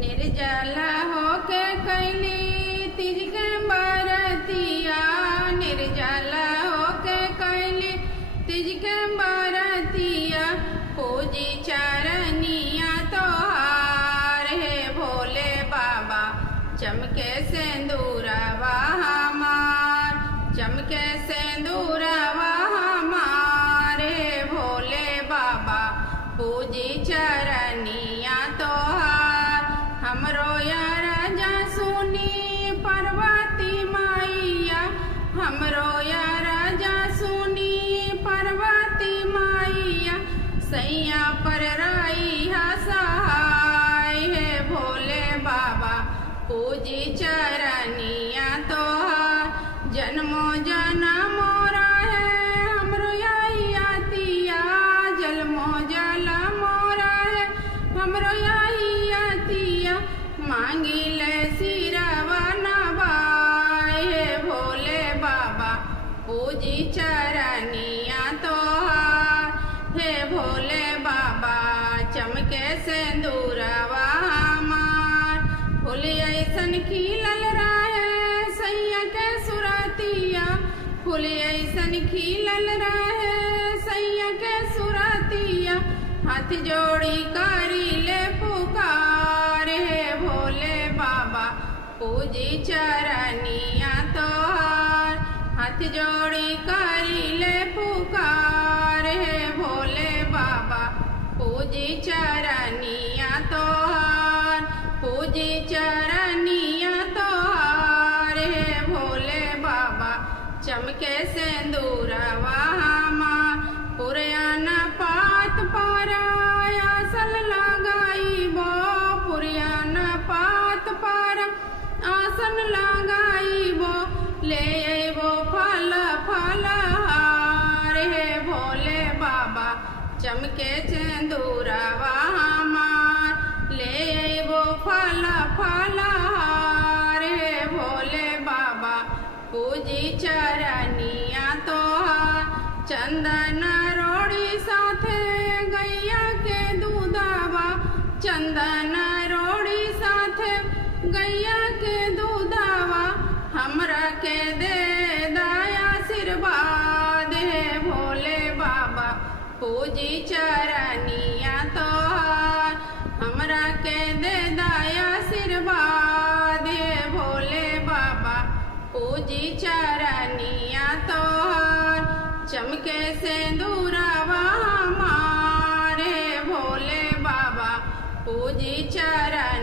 निर्जला होके कैली तीज के बरतिया, निर्जला होके कैली तीज के बरतिया। पूजी चरनिया तोहार हे भोले बाबा, चमके सिंदूरवा हमार, चमके सिंदूरवा हमार हे भोले बाबा। पूजी चरनिया तोहार, हमरो यार जा सुनी पार्वती मैया, हमरो यार जा सुनी पार्वती मैया। सैया पर रहिया सहाय हे भोले बाबा, पूजी चरनिया तोहार। जन्मो जन्मो रहे हमरो यही अतिया, जन्मो जन्मो रहे हमरो यही अतिया। मांगी ले सिरवा नवाय हे भोले बाबा, पूजी चरनिया तोहार हे भोले बाबा। चमके सिंदूरवा हमार, फूल ऐसन खिलल रहे सैया के सुरतिया, फूल ऐसन खिलल रहे सैया के सुरतिया। हाथ जोड़ी करी ले पुकार हे भोले बाबा, पूजी चरनिया तोहार। हाथ जोड़ी करी ले पुकार हे भोले बाबा, पूजी चरनिया तोहार। पूजी चरनिया तोहार हे भोले बाबा, चमके सिंदूरवा हमार। पुरियाना पात पारा आसन लगाईबो, पुरियाना पात पारा आसन लगाईबो। ले अइबो फल फलहार हे भोले बाबा, चमके सिंदूरवा हमार। ले अइबो फल फलहार हे भोले बाबा, पूजी चरनिया तोहार। चंदन रोड़ी साथे गैया के दूधवा, चंदन रोड़ी साथे गैया के दूधवा। हमरा के दे दया आशीर्वाद हे भोले बाबा, पूजी चरनिया तोहार। हमरा के दे दया आशीर्वाद हे भोले बाबा, पूजी चरनिया तोहार। चमके सिंदूरवा हमार हे भोले बाबा, पूजी चरनिया